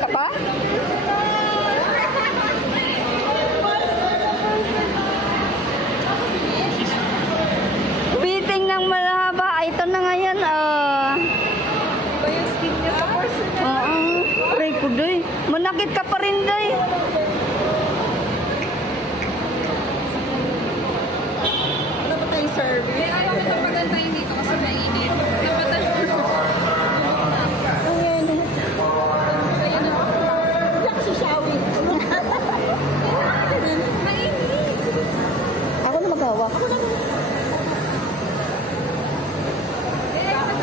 ka pa? Biting ng malahaba. Ay, ito na ngayon. Iba yung skin niya sa personal. Aray ko, day. Manakit ka pa rin, day. Ano ba tayong service? Kaya ayaw ko pagantayin dito kasi mainit. Napatan ko. Yak si Shawi. Ako na maghawak.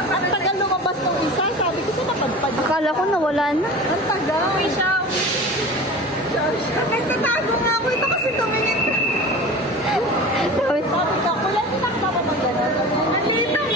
Ang tagal lumabas ng isa. Sabi ko sa napadpad. Akala ko nawala na. Ang tagal. Uy, siya. Nagtatago nga ako. Ito kasi tumingin. Sabi, Sabi ko, kuya, tinakta ko ng gano'n. Ang lito.